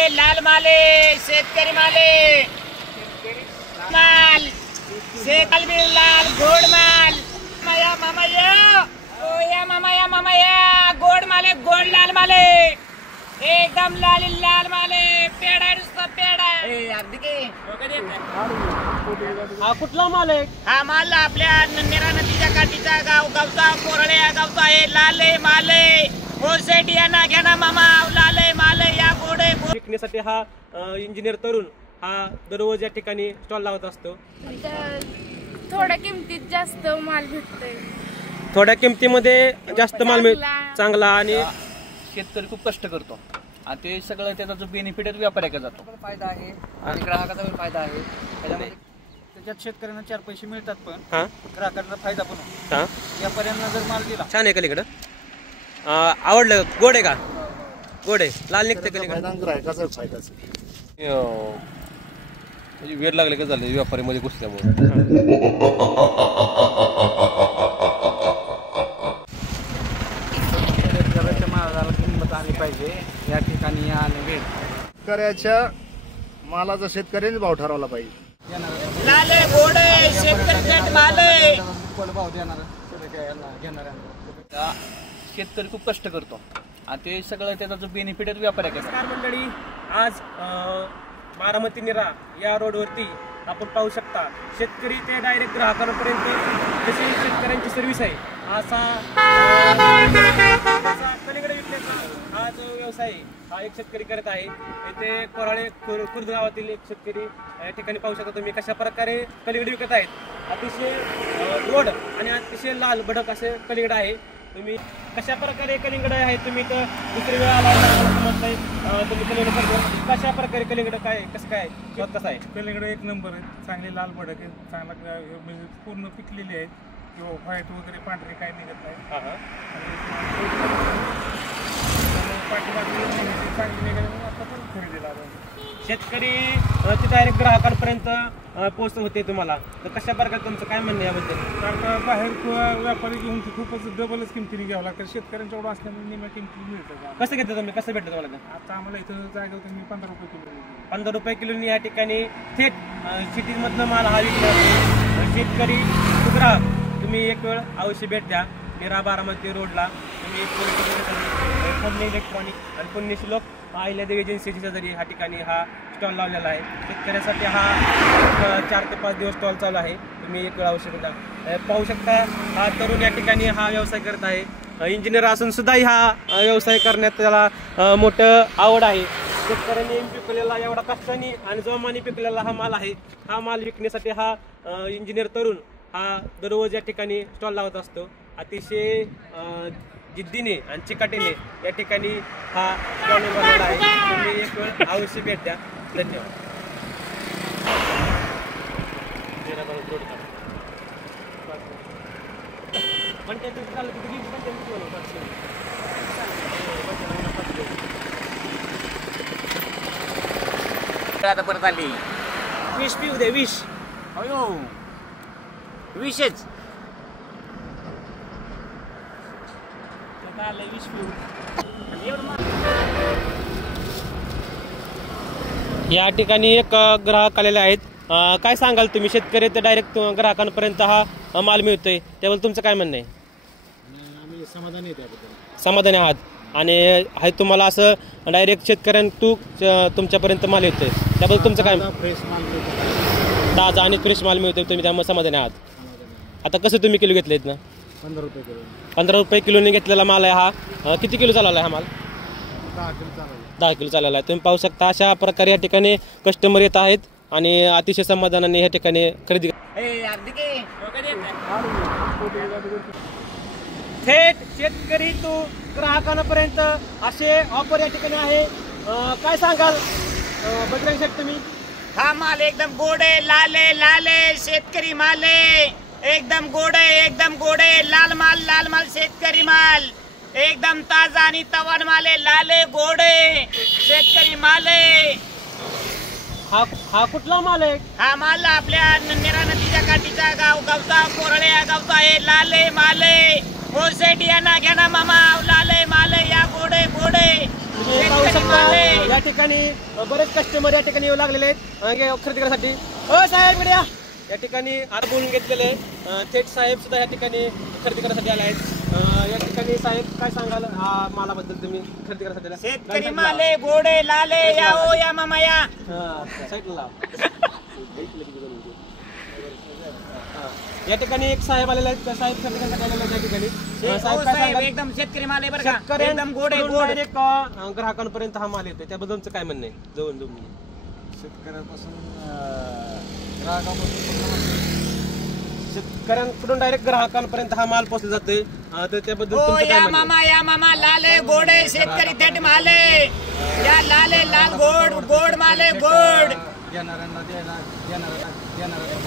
माले लाल माले शेतकरी माले माल शेतकरी लाल गोड माल माया मामा या मामा या गोड माले गोड लाल माले एकदम लाल लाल माले पेडा नुसता पेडा अगदी हा कुठला माल आहे? हा माल आपल्या नेरा नदीच्या काठीचा गावचा कोरळे या गावचा आहे लाले माले होसेट या ना घ्या ना मामा लाले माले या गोडे विकण्यासाठी हा इंजिनियर तरुण हा दररोज या ठिकाणी स्टॉल लावत असतो. थोड्या किमतीत जास्त माल भेटतोय. थोड्या किमतीमध्ये जास्त माल मिळतो चांगला आणि शेतकरी खूप कष्ट करतो आणि ते सगळं त्याचा जो बेनिफिट आहे व्यापाऱ्याकडे जातो. फायदा आहे आणि ग्राहकाचा पण फायदा आहे. त्याच्यात शेतकऱ्यांना 4 पैसे मिळतात पण ग्राहकांना फायदा पण होतो. व्यापाऱ्यांना जर माल दिला छान आहे. कलीकडं आवडलं. गोड आहे का? गोड आहे. लाल निघते कलीकडं. ग्राहकाचा फायदा म्हणजे वेळ लागले का झाले व्यापारीमध्ये घुसल्यामुळे. मालाला किंमत आली पाहिजे या ठिकाणी या आणि वेळ शेतकऱ्याच्या मालाचा शेतकऱ्यांनी भाव ठरवला पाहिजे. लाले गोडे शेतकरी माले भाव देणार घेणाऱ्यांना. शेतकरी खूप कष्ट करतो आणि ते सगळं त्याचा जो बेनिफिट आहे व्यापाऱ्याकडे. नमस्कार मंडळी, आज बारामती निरा या रोडवरती आपण पाहू शकता शेतकरी ते डायरेक्ट ग्राहकांपर्यंत जशी शेतकऱ्यांची सर्व्हिस आहे असा कलिंगड विकण्याचा हा जो व्यवसाय हा एक शेतकरी करत आहे. इथे कोराळे खुर्द गावातील एक शेतकरी या ठिकाणी पाहू शकता तुम्ही कशा प्रकारे कलिंगड विकत आहेत. अतिशय गोड आणि अतिशय लाल भडक असे कलिंगड आहे. तुम्ही कशा प्रकारे कलिंगड आहे तुम्ही तर दुसरी वेळा आला समजताय. तुम्ही कलिंगड करतो कशा प्रकारे कलिंगड काय कसं काय कसं आहे? कलिंगड एक नंबर आहे. चांगली लाल भडक आहे. चांगला म्हणजे पूर्ण पिकलेली आहेत किंवा व्हाईट वगैरे पांढरे काय निघत नाही. चांगली निघाली म्हणून आता पण खरेदीला आलो. शेतकरी ते डायरेक्ट ग्राहकांपर्यंत पोहोचत होते तुम्हाला तर कशा प्रकारे तुमचं काय म्हणणं याबद्दल? कारण बाहेर व्यापारी घेऊन खूपच डबलच किमतीने घ्यावं लागतं. शेतकऱ्यांच्या एवढं असल्यामुळे निम्या किमती मिळतं. कसं घेतं तुम्ही? कसं भेटतं तुम्हाला? आता आम्हाला इथं जागा होती मी 15 रुपये किलो. 15 रुपये किलोनी या ठिकाणी थेट सिटीमधनं माल हा विकला. शेतकरी ग्राहक तुम्ही एक वेळ अवश्य भेट द्या. निरा बारामती रोडला तुम्ही पुणे इलेक्ट्रॉनिक आणि पुण्यश्लोक अहिल्यादेवी एजन्सीच्या शेजारी ह्या ठिकाणी हा स्टॉल लावलेला आहे. शेतकऱ्यासाठी हा 4 ते 5 दिवस स्टॉल चालू आहे. तुम्ही एक वेळ आवश्यक पाहू शकता. हा तरुण या ठिकाणी हा व्यवसाय करत आहे. इंजिनियर असून सुद्धाही हा व्यवसाय करण्यात त्याला मोठं आवड आहे. शेतकऱ्यांनी पिकलेला एवढा कष्टाने आणि जोमाने पिकलेला हा माल आहे. हा माल विकण्यासाठी हा इंजिनियर तरुण हा दररोज या ठिकाणी स्टॉल लावत असतो. अतिशय जिद्दीने आणि चिकाटीने या ठिकाणी हा स्टॉल उभारलेला आहे. तुम्ही एक वेळ अवश्य भेट द्या. धन्यवाद. आता परत आली विष पिऊ दे. विष अयो विषच विष पिऊ. या ठिकाणी एक ग्राहक आलेले आहेत. काय सांगाल तुम्ही? शेतकरी तर डायरेक्ट ग्राहकांपर्यंत हा माल मिळतोय त्याबद्दल तुमचं काय म्हणणं आहे? आम्ही समाधानी आहे त्याबद्दल. समाधानी आहात आणि आहे तुम्हाला असं डायरेक्ट तुमच्यापर्यंत माल येतोय त्याबद्दल तुमचं काय? फ्रेश माल मिळतो. ताजा आणि फ्रेश माल मिळतोय तुम्ही त्यामुळे समाधानी आहात. आता कसं तुम्ही किलो घेतलेत ना? 15 रुपये किलो. 15 रुपये किलोने घेतलेला माल आहे हा. किती किलो चालवला आहे हा माल? 10 किलो चालू. 10 किलो चालवला आहे. तुम्ही पाहू शकता अशा प्रकारे या ठिकाणी कस्टमर येत आहेत आणि अतिशय समाधानाने या ठिकाणी खरेदी. थेट शेतकरी तू ग्राहकांपर्यंत असे ऑफर या ठिकाणी आहे. काय सांगाल बजरंग शेठ तुम्ही? हा माल एकदम गोडे लाले लाले शेतकरी माले एकदम गोडे लाल माल शेतकरी माल एकदम ताजा आणि तवान माले लाले गोडे शेतकरी माले. हा कुठला माल आहे? हा माल आपल्या नेरा नदीच्या काठीचा गावचा कोरळे या गावचा आहे लाले माले होसेट या ना घ्या ना मामा लाले माले या गोडे शेतकरी माले. या ठिकाणी बरेच कस्टमर या ठिकाणी येऊ लागलेले आहेत खरेदी करण्यासाठी. हो साहेब इकडे या. या ठिकाणी आज बोलून घेतलेले थेट साहेब सुद्धा या ठिकाणी खरेदी करण्यासाठी आले आहेत. या ठिकाणी साहेब काय सांगाल मालाबद्दल तुम्ही खरेदी करण्यासाठी? शेतकरी माले गोडे लाले या ओ या मामा या साईडला या ठिकाणी एक साहेब आलेले आहेत. साहेब खरेदी करण्यासाठी आलेले आहेत या ठिकाणी. साहेब काय सांगाल? एकदम शेतकरी माले बरं का एकदम गोडे गोड ग्राहकांपर्यंत हा माल येतोय त्याबद्दलचं काय म्हणणं आहे? जवळ शेतकऱ्यांकडून डायरेक्ट ग्राहकांपर्यंत हा माल पोहोचला जातोय तर त्याबद्दल ओ तुमचं काय या म्हणणं आहे? मामा या मामा लाले गोडे शेतकरी थेट माले या लाले लाल गोड गोड माले गोड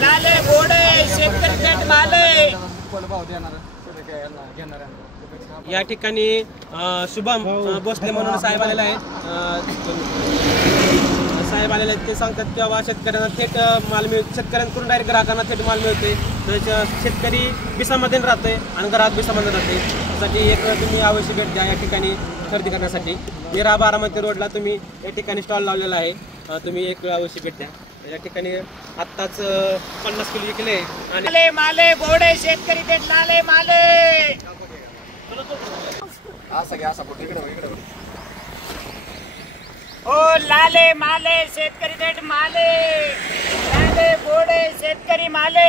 लाले गोडे शेतकरी थेट माले. या ठिकाणी शुभम भोसले म्हणून साहेब आलेला आहे. साहेब आलेले आहेत ते सांगतात की बाबा शेतकऱ्यांना थेट माल मिळतो. शेतकऱ्यांकडून डायरेक्ट ग्राहकांना थेट माल मिळतोय. तर शेतकरी बिसामध्ये राहतोय आणि ग्राहक बिसामध्ये राहते. त्यासाठी एक तुम्ही अवश्य भेट द्या या ठिकाणी खरेदी करण्यासाठी. मीरा बारामती रोडला तुम्ही या ठिकाणी स्टॉल लावलेला आहे. तुम्ही एक वेळ अवश्य भेट द्या. या ठिकाणी आत्ताच 50 किलो विकले आणि लाले माले गोडे शेतकरी थेट लाले माले. ओ लाले माले शेतकरी थेट माले लाले गोडे शेतकरी माले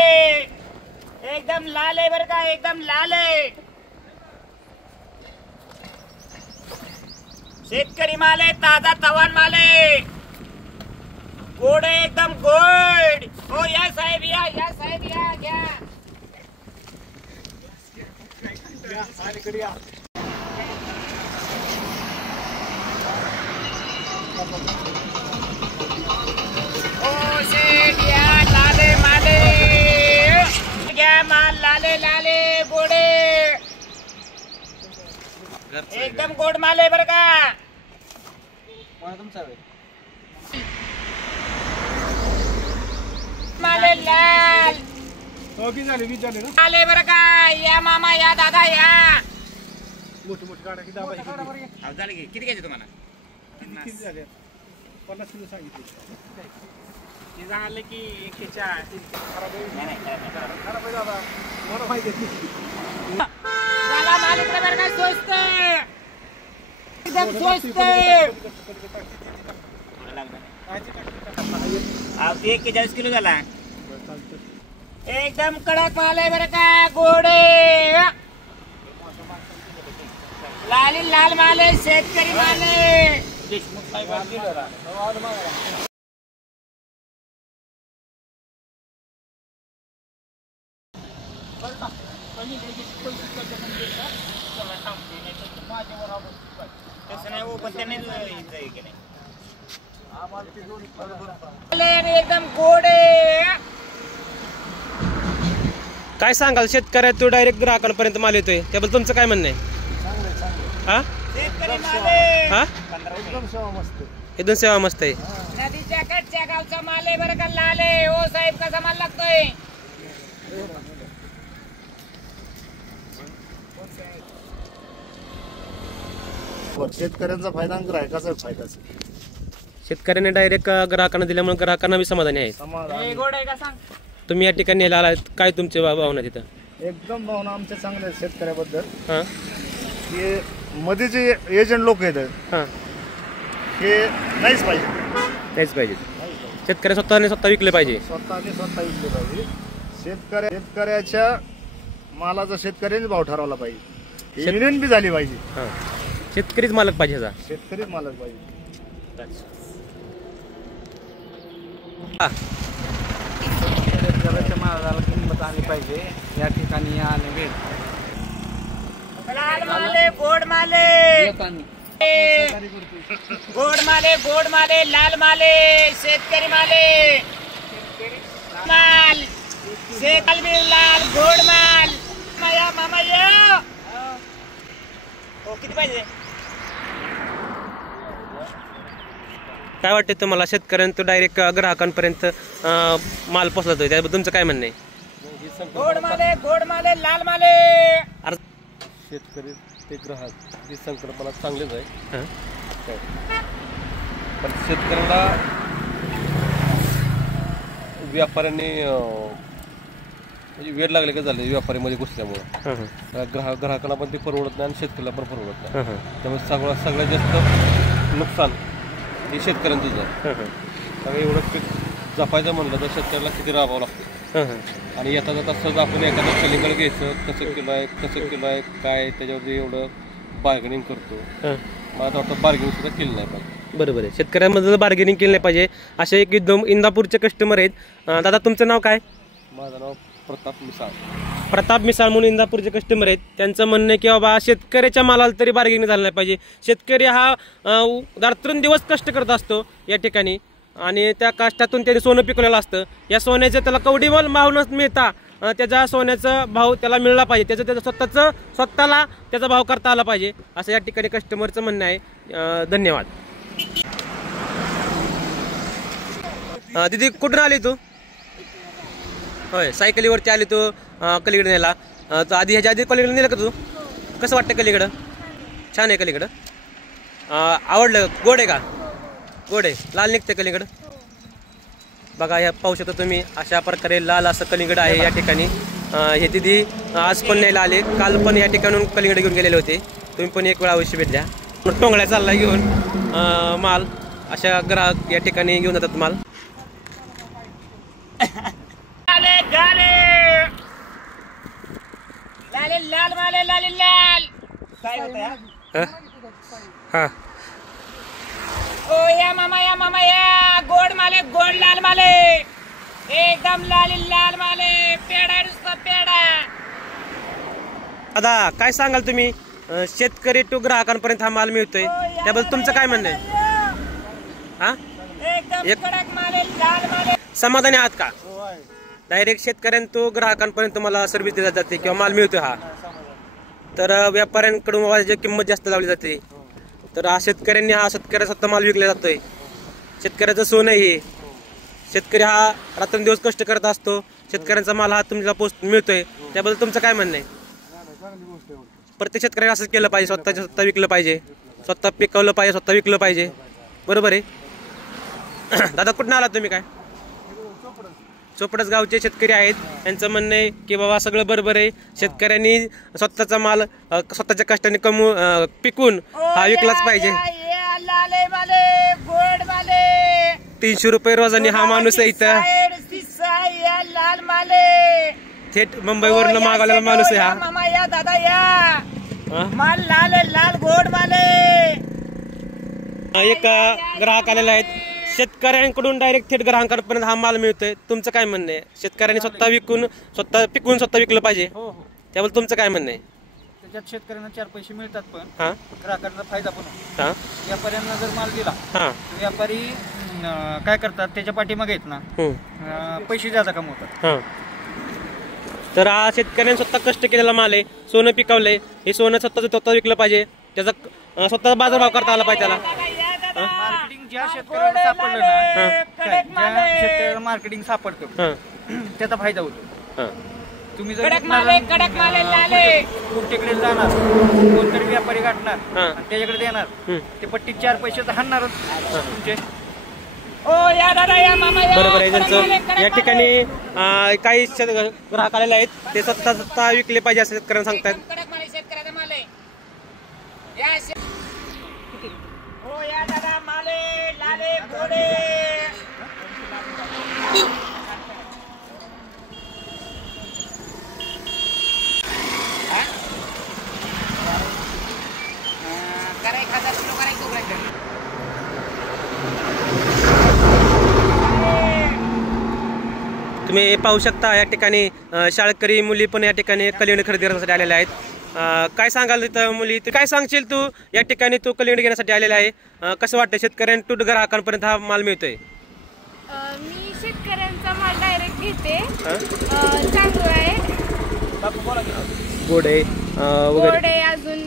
एकदम लाले बरं का एकदम लाले शेतकरी माले ताजा तवान माले गोडे एकदम गोड. ओ या साहेब या साहेब या घ्या. ओ शेठ या लाले माले घ्या माल लाले लाले गोडे एकदम गोड माले बरं का. माले लाल आले बरं का. या मामा या दादा या. झाले किती घ्यायचे तुम्हाला? 50 किलो सांगितले. झालं की 104 झाला माल इकडे बरं का स्वस्त एकदम स्वस्त. 41 किलो झाला एकदम कडक माल आहे बरं का. गोडे लाल लाल माल आहे शेतकरी माल आहे. तसं नाही हो पण त्याने एकदम गोडे. काय सांगाल शेतकऱ्या तो डायरेक्ट ग्राहकांपर्यंत माल येतोय त्याबद्दल तुमचं काय म्हणणं आहे? हा शेतकरी माल हा एकदम सेवा मस्त आहे. नदीच्या कच्च्या गावचा माल आहे बरं का. लाल आहे. ओ साहेब कसा माल लागतोय? शेतकऱ्यांचा फायदा आणि ग्राहकाचा फायदा. शेतकऱ्याने डायरेक्ट ग्राहकांना दिल्यामुळे ग्राहकांना बी समाधानी आहे. हे गोड आहे का सांग. तुम्ही या ठिकाणी यायला आलात काय तुमची भावना तिथं? एकदम भावना आमच्या चांगल्या आहेत शेतकऱ्याबद्दल. हां की मध्ये जे एजंट लोक आहेत हां हे नाहीच पाहिजे. तेच पाहिजे. शेतकरी स्वतः विकले पाहिजे. स्वतःने स्वतः विकले पाहिजे. शेतकऱ्याच्या मालाचा शेतकऱ्यांनी भाव ठरवला पाहिजे. युनियन बी झाली पाहिजे. हां शेतकरीच मालक पाहिजे ह्याचा. शेतकरीच मालक पाहिजे. शेतकऱ्याच्या मालाला किंमत आली पाहिजे. या ठिकाणी आणि वेळ लाल माले गोड माले गोड माले गोड माले लाल माले शेतकरी माले माल शेतकरी लाल गोड माल. माया मामा या. हो किती पाहिजे? काय वाटतं तुम्हाला शेतकऱ्यांत डायरेक्ट ग्राहकांपर्यंत माल पोचला जातोय त्याबद्दल तुमचं काय म्हणणं आहे? गोड माले लाल माले. शेतकरी ते ग्राहक ही संकल्पना चांगलीच आहे. पण शेतकऱ्याला व्यापाऱ्यांनी म्हणजे वेळ लागले का झाले व्यापारीमध्ये घुसल्यामुळं ग्राहकांना पण ते परवडत नाही आणि शेतकऱ्याला पण परवडत नाही. त्यामुळे सगळ्यात जास्त नुकसान हे शेतकऱ्यांचंच आहे. त्यामुळे एवढं पीक जपायचं म्हणलं तर शेतकऱ्याला किती राबावं लागतं. आणि येता जाता सहज आपण एखादं कलिंगड घ्यायचं कसं किलो आहे काय त्याच्यावरती एवढं बार्गेनिंग करतो. मला तर वाटतं बार्गेनिंग सुद्धा केलं नाही पाहिजे. बरोबर आहे, शेतकऱ्यांमध्ये बार्गेनिंग केलं नाही पाहिजे. असे एक एकदम इंदापूरचे कस्टमर आहेत. दादा तुमचं नाव काय? माझं नाव प्रताप मिसाळ. प्रताप मिसाळ म्हणून इंदापूरचे कस्टमर आहेत. त्यांचं म्हणणं आहे की बाबा शेतकऱ्याच्या मालाला तरी बार्गेनिंग झालं नाही पाहिजे. शेतकरी हा रात्रंदिवस कष्ट करत असतो या ठिकाणी आणि त्या कष्टातून त्यांनी सोनं पिकवलेलं असतं. या सोन्याचं त्याला कवडीमोल भाव न मिळता त्याचा सोन्याचा भाव त्याला मिळला पाहिजे. त्याचा स्वतःला त्याचा भाव करता आला पाहिजे असं या ठिकाणी कस्टमरचं म्हणणं आहे. धन्यवाद. दीदी कुठून आली तू? होय, सायकलीवरती आली तू कलिगड न्यायला. ह्याच्या आधी कलिगड नेलं का तू? कसं वाटतं कलिगडं? छान आहे कलिगडं. आवडलं? गोड आहे का? गोड आहे. लाल निघते कलिंगड बघा. ह्या पाहू शकता तुम्ही अशा प्रकारे लाल असं कलिंगड आहे या ठिकाणी. हे दिदी आज पण न्यायला आले, काल पण या ठिकाणून कलिंगड घेऊन गेलेले होते. तुम्ही पण एक वेळा अवश्य भेट द्या. टोंगळ्या चालला घेऊन माल अशा ग्राहक या ठिकाणी घेऊन जातात माल. लाल माले लाल हा ओ या मामा या गोड माले गोड लाल माले एकदम लाल माले पेडा नुसता पेडा. दादा काय सांगाल तुम्ही? शेतकरी टू ग्राहकांपर्यंत हा माल मिळतोय त्याबद्दल तुमचं काय म्हणणं आहे? हा एकदम कडक माले लाल माले. समाधानी आहात का? डायरेक्ट शेतकऱ्यांतून ग्राहकांपर्यंत तुम्हाला सर्व्हिस दिली जाते किंवा माल मिळतोय हा. तर व्यापाऱ्यांकडून किंमत जास्त लावली जाते. तर शेतकऱ्यांनी शेतकऱ्या स्वतः माल विकला जातोय. शेतकऱ्याचं सोनं हे. शेतकरी हा रात्रंदिवस कष्ट करत असतो. शेतकऱ्यांचा माल हा तुमचा पोस्ट मिळतोय त्याबद्दल तुमचं काय म्हणणं आहे? प्रत्येक शेतकऱ्याने असंच केलं पाहिजे. स्वतः विकलं पाहिजे, स्वतः पिकवलं पाहिजे, स्वतः विकलं पाहिजे. बरोबर आहे. दादा कुठून आलात तुम्ही? काय चोपडस गावचे शेतकरी आहेत. त्यांचं म्हणणं आहे की बाबा सगळं बरोबर आहे. शेतकऱ्यांनी स्वतःचा माल स्वतःच्या कष्टाने पिकून हा विकलाच पाहिजे. 300 रुपये रोजाने हा माणूस आहे इथं. लाल माले थेट मुंबईवरून मागवलेला माणूस आहे हा. मामा या दादा या माल लाल गोड माले. एक ग्राहक आलेला आहेत. शेतकऱ्यांकडून डायरेक्ट थेट ग्राहकांपर्यंत हा माल मिळतोय. तुमचं काय म्हणणं आहे? शेतकऱ्यांनी स्वतः पिकवून स्वतः विकलं पाहिजे त्याबद्दल तुमचं काय म्हणणं आहे? त्याच्यात शेतकऱ्यांना 4 पैसे मिळतात पण ग्राहकांना फायदा पण होतो. व्यापाऱ्यांना जर माल दिला व्यापारी काय करतात त्याच्या पाठीमागे आहेत ना पैसे जादा कमवतात. तर हा शेतकऱ्यांनी स्वतः कष्ट केलेला माल आहे. सोनं पिकवलंय. हे सोनं स्वतः विकलं पाहिजे. त्याचा स्वतः बाजारभाव करता आला पाहिजे त्याला. मार्केटिंग ज्या शेतकऱ्याला सापडलं ना, ज्या शेतकऱ्याला मार्केटिंग सापडतं त्याचा फायदा होतो. तुम्ही जर कडक माले लाले कुठेकडे जाणार कोणतरी व्यापारी गाठणार त्याच्याकडे देणार ते पट्टी 4 पैसे हाणणारच तुमचे. ओ या दादा या मामा या. बरोबर आहे त्यांचं. या ठिकाणी काही ग्राहक आलेले आहेत. ते स्वतः विकले पाहिजे असं शेतकऱ्यांना सांगतात. कडक माले शेतकऱ्याचा माले या. ओ या दादा माले लाले गोडे. तुम्ही पाहू शकता या ठिकाणी शाळकरी मुली पण या ठिकाणी कलिंगड खरेदी करण्यासाठी आलेल्या आहेत. काय सांगाल तिथं मुली? काय सांगशील तू? या ठिकाणी तू कलिंगड घेण्यासाठी आलेला आहे. कसं वाटतं शेतकऱ्यांना टू ग्राहकांपर्यंत हा माल मिळतोय? मी शेतकऱ्यांचा माल डायरेक्ट घेते. चांगला आहे, गोड आहे गोड आहे. अजून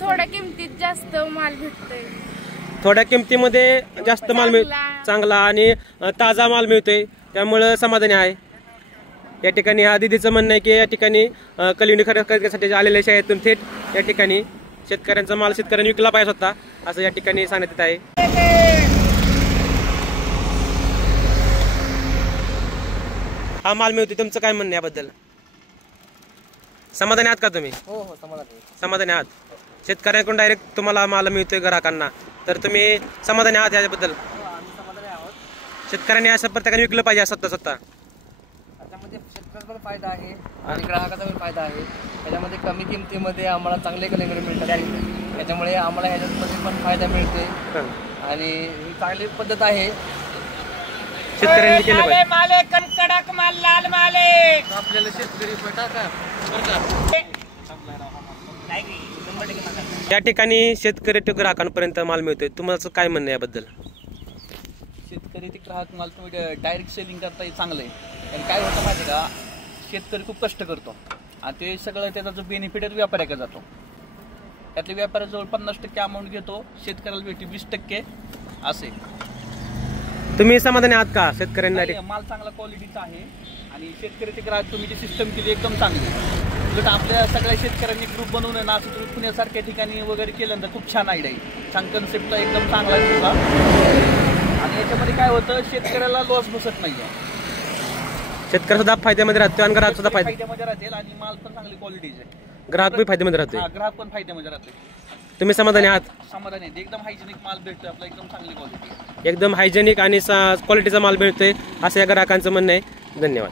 थोड्या किमतीत जास्त माल भेटतोय. थोड्या किमतीमध्ये जास्त माल चांगला आणि ताजा माल मिळतोय त्यामुळं समाधानी आहे. या ठिकाणी हा दिदीचं म्हणणं आहे की या ठिकाणी कलिंगड खरेदी करण्यासाठी आलेल्या शाळेतून थेट या ठिकाणी शेतकऱ्यांचा माल शेतकऱ्यांनी विकला पाहिजे होता असं या ठिकाणी सांगण्यात येत आहे. हा माल मिळतोय, तुमचं काय म्हणणं याबद्दल? समाधानी आहात का तुम्ही? हो हो समाधानी आहात. शेतकऱ्यांकडून डायरेक्ट तुम्हाला माल मिळतोय ग्राहकांना, तर तुम्ही समाधानी आहात याबद्दल? शेतकऱ्यांनी अशा प्रकारे विकलं पाहिजे स्वतः. त्याच्यामध्ये शेतकऱ्याचा पण फायदा आहे आणि ग्राहकाचा पण फायदा आहे. त्याच्यामध्ये कमी किमतीमध्ये आम्हाला चांगले कलेक्टर मिळतात, त्याच्यामुळे आम्हाला ह्याच्यामध्ये पण फायदा मिळतोय आणि ही चांगली पद्धत आहे. शेतकऱ्यांनी केलं लाले पाहिजे. माले कडक माल लाल माले. आपल्याला शेतकरी या ठिकाणी शेतकरी ते ग्राहकांपर्यंत माल मिळतोय, तुम्हाला काय म्हणणं याबद्दल? शेतकरी ते ग्राहक माल तुम्ही डायरेक्ट सेलिंग करता चांगलं आहे. कारण काय होतं माहिती का, शेतकरी खूप कष्ट करतो आणि ते सगळं त्याचा जो बेनिफिट आहे व्यापाऱ्याकडे जातो. त्यातले व्यापाऱ्याजवळ 50% अमाऊंट घेतो, शेतकऱ्याला भेटी 20% असे. तुम्ही समाधानी आहात का शेतकऱ्यांना? माल चांगला क्वालिटीचा आहे आणि शेतकरी ते ग्राहक तुम्ही जी सिस्टम केली एकदम चांगली. उलट आपल्या सगळ्या शेतकऱ्यांनी ग्रुप बनवून ना असं तुम्ही पुण्यासारख्या ठिकाणी वगैरे केल्यानंतर खूप छान आयडिया आहे. छान कन्सेप्ट एकदम चांगला आहे तुझा. आणि याच्यामध्ये काय होतं, शेतकऱ्याला लॉस बसत नाहीये. शेतकरी सुद्धा फायद्यामध्ये राहतो आणि ग्राहक सुद्धा फायद्यामध्ये राहतील आणि माल पण चांगली क्वालिटीचे आहे. ग्राहक बी फायद्यामध्ये राहतोय. ग्राहक पण फायद्यामध्ये राहते. तुम्ही समाधानी आहात? समाधानी आहे. एकदम हायजेनिक माल भेटतोय आपला, एकदम चांगली क्वालिटी. एकदम हायजेनिक आणि क्वालिटीचा माल मिळतोय असं या ग्राहकांचं म्हणणं आहे. धन्यवाद.